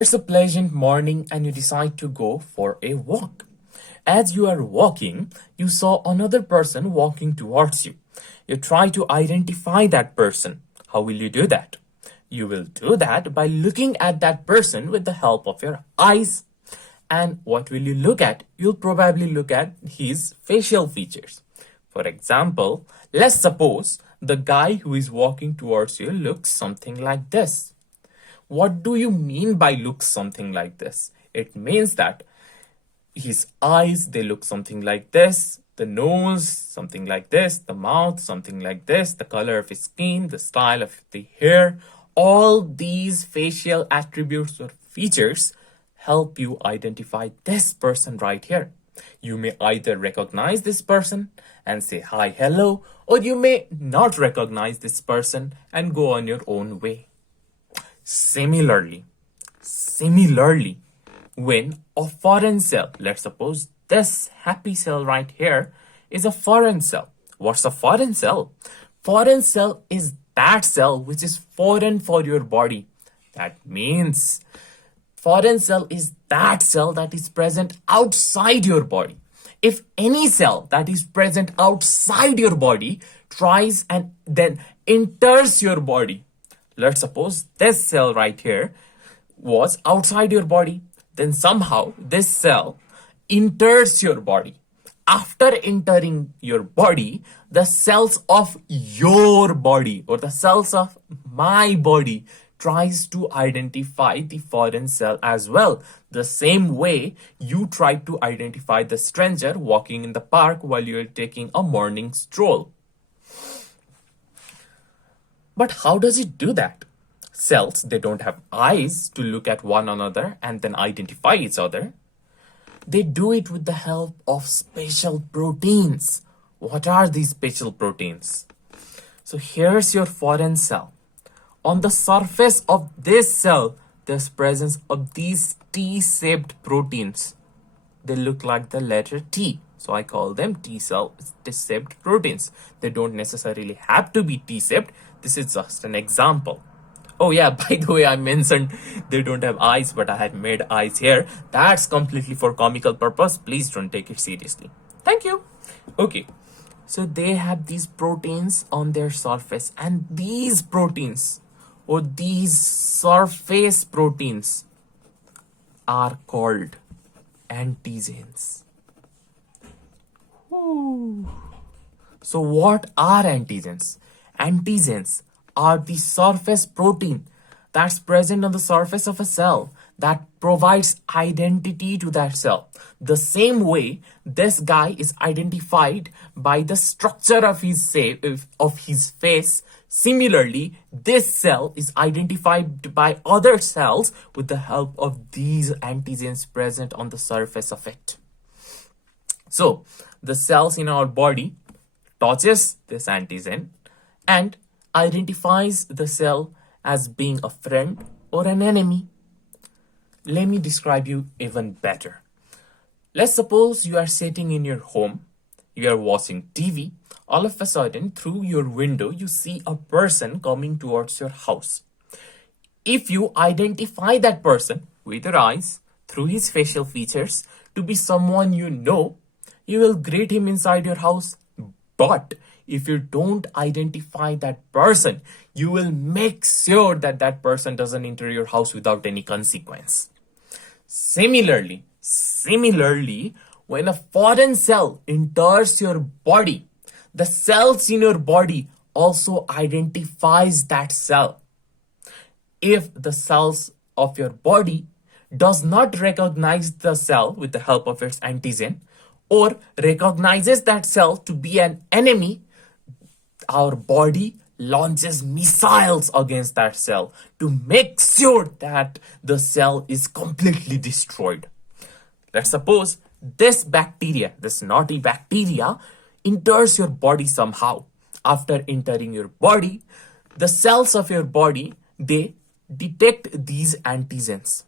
It's a pleasant morning and you decide to go for a walk. As you are walking, you saw another person walking towards you. You try to identify that person. How will you do that? You will do that by looking at that person with the help of your eyes. And what will you look at? You'll probably look at his facial features. For example, let's suppose the guy who is walking towards you looks something like this. What do you mean by looks something like this? It means that his eyes, they look something like this, the nose, something like this, the mouth, something like this, the color of his skin, the style of the hair, all these facial attributes or features help you identify this person right here. You may either recognize this person and say hi, hello, or you may not recognize this person and go on your own way. Similarly, when a foreign cell, let's suppose this happy cell right here is a foreign cell. What's a foreign cell? Foreign cell is that cell which is foreign for your body. That means foreign cell is that cell that is present outside your body. If any cell that is present outside your body tries and then enters your body, let's suppose this cell right here was outside your body, then somehow this cell enters your body. After entering your body, the cells of your body or the cells of my body tries to identify the foreign cell as well. The same way you try to identify the stranger walking in the park while you're taking a morning stroll. But how does it do that? Cells, they don't have eyes to look at one another and then identify each other. They do it with the help of special proteins. What are these special proteins? So here's your foreign cell. On the surface of this cell, there's presence of these T-shaped proteins. They look like the letter T. So I call them T-cell shaped proteins. They don't necessarily have to be T-shaped. This is just an example. Oh yeah, by the way, I mentioned they don't have eyes, but I had made eyes here. That's completely for comical purpose. Please don't take it seriously. Thank you. Okay, so they have these proteins on their surface, and these proteins or these surface proteins are called antigens. Ooh. So what are antigens? Antigens are the surface protein that's present on the surface of a cell that provides identity to that cell. The same way this guy is identified by the structure of his face, similarly this cell is identified by other cells with the help of these antigens present on the surface of it. So the cells in our body touches this antigen and identifies the cell as being a friend or an enemy. Let me describe you even better. Let's suppose you are sitting in your home, you are watching TV, all of a sudden through your window you see a person coming towards your house. If you identify that person with your eyes through his facial features to be someone you know, you will greet him inside your house. But if you don't identify that person, you will make sure that that person doesn't enter your house without any consequence. Similarly, when a foreign cell enters your body, the cells in your body also identifies that cell. If the cells of your body does not recognize the cell with the help of its antigen or recognizes that cell to be an enemy, our body launches missiles against that cell to make sure that the cell is completely destroyed. Let's suppose this bacteria, this naughty bacteria, enters your body somehow. After entering your body, the cells of your body, they detect these antigens.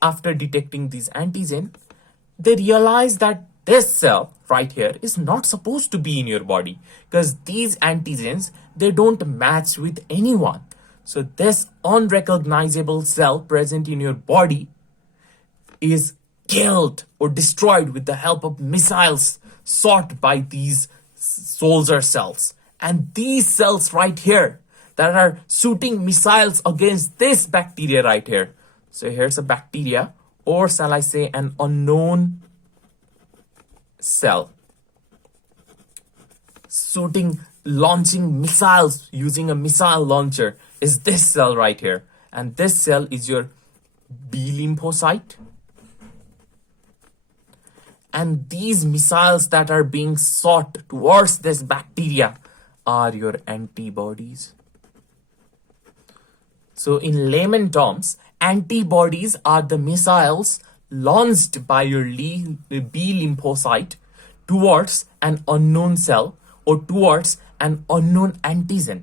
After detecting these antigens, they realize that this cell right here is not supposed to be in your body because these antigens, they don't match with anyone. So this unrecognizable cell present in your body is killed or destroyed with the help of missiles shot by these soldier cells. And these cells right here that are shooting missiles against this bacteria right here. So here's a bacteria, or shall I say an unknown cell, launching missiles using a missile launcher is this cell right here. And this cell is your B lymphocyte. And these missiles that are being shot towards this bacteria are your antibodies. So in layman terms, antibodies are the missiles launched by your B lymphocyte towards an unknown cell or towards an unknown antigen.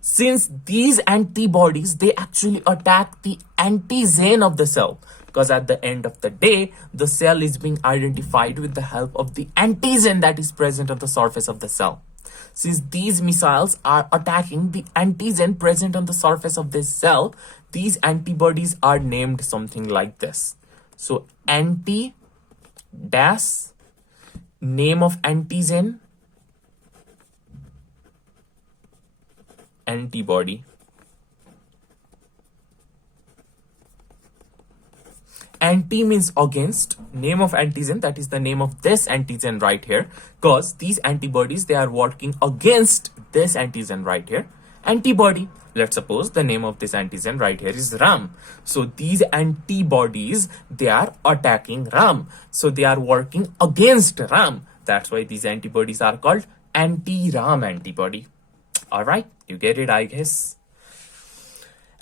Since these antibodies, they actually attack the antigen of the cell, because at the end of the day, the cell is being identified with the help of the antigen that is present on the surface of the cell. Since these missiles are attacking the antigen present on the surface of this cell, these antibodies are named something like this. So anti dash name of antigen antibody. Anti means against, name of antigen, that is the name of this antigen right here, because these antibodies, they are working against this antigen right here. Antibody, let's suppose the name of this antigen right here is RAM. So these antibodies, they are attacking RAM. So they are working against RAM. That's why these antibodies are called anti-RAM antibody. Alright, you get it, I guess.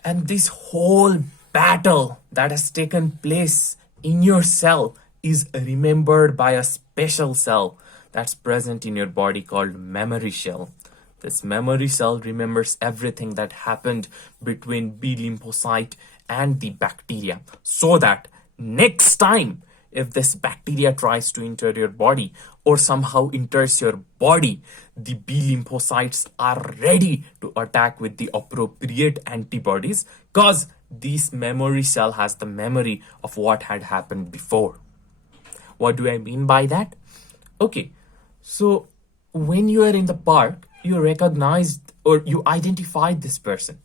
And this whole battle that has taken place in your cell is remembered by a special cell that's present in your body called memory cell. This memory cell remembers everything that happened between B lymphocyte and the bacteria, so that next time if this bacteria tries to enter your body or somehow enters your body, the B lymphocytes are ready to attack with the appropriate antibodies, because this memory cell has the memory of what had happened before. What do I mean by that? Okay, so when you are in the park, you recognized or you identified this person.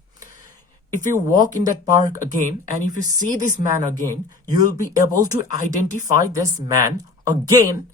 If you walk in that park again and if you see this man again, you will be able to identify this man again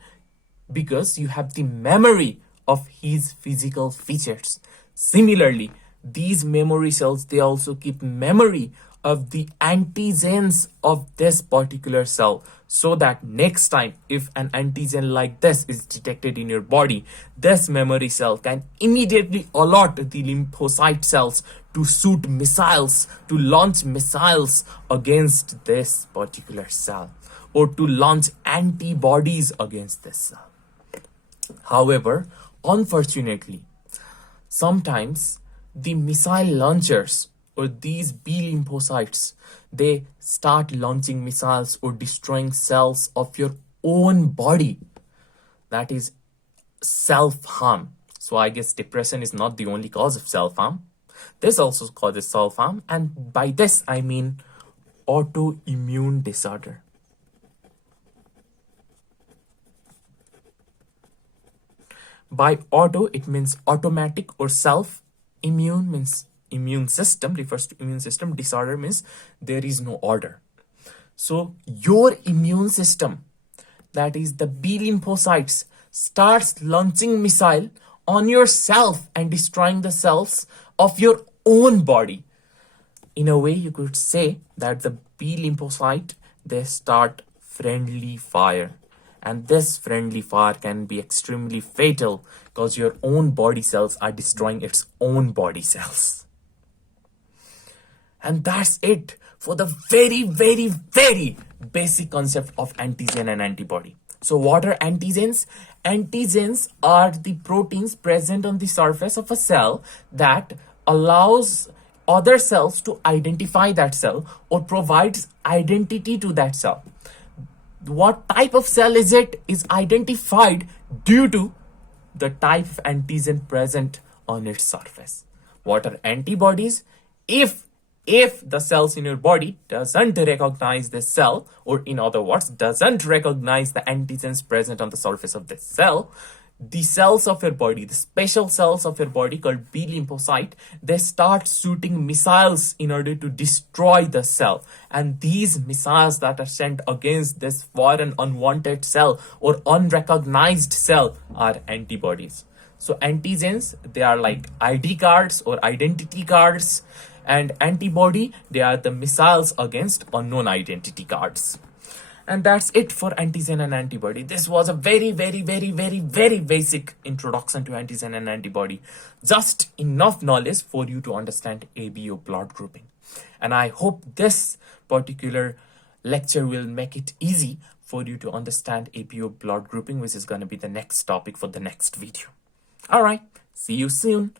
because you have the memory of his physical features. Similarly, these memory cells, they also keep memory of the antigens of this particular cell, so that next time if an antigen like this is detected in your body, this memory cell can immediately alert the lymphocyte cells to shoot missiles, to launch missiles against this particular cell, or to launch antibodies against this cell. However, unfortunately, sometimes the missile launchers or these B lymphocytes, they start launching missiles or destroying cells of your own body. That is self-harm. So I guess depression is not the only cause of self-harm. This also causes self-harm, and by this I mean autoimmune disorder. By auto, it means automatic, or self. Immune means immune system, refers to immune system. Disorder means there is no order. So your immune system, that is the B lymphocytes, starts launching missile on yourself and destroying the cells of your own body. In a way, you could say that the B lymphocyte, they start friendly fire. And this friendly fire can be extremely fatal because your own body cells are destroying its own body cells. And that's it for the very, very, very basic concept of antigen and antibody. So what are antigens? Antigens are the proteins present on the surface of a cell that allows other cells to identify that cell or provides identity to that cell. What type of cell is it is identified due to the type of antigen present on its surface. What are antibodies? If the cells in your body doesn't recognize this cell, or in other words, doesn't recognize the antigens present on the surface of this cell, the cells of your body, the special cells of your body called B lymphocyte, they start shooting missiles in order to destroy the cell. And these missiles that are sent against this foreign unwanted cell or unrecognized cell are antibodies. So antigens, they are like ID cards or identity cards, and antibody, they are the missiles against unknown identity cards. And that's it for antigen and antibody. This was a very, very, very, very, very basic introduction to antigen and antibody. Just enough knowledge for you to understand ABO blood grouping. And I hope this particular lecture will make it easy for you to understand ABO blood grouping, which is going to be the next topic for the next video. All right, see you soon.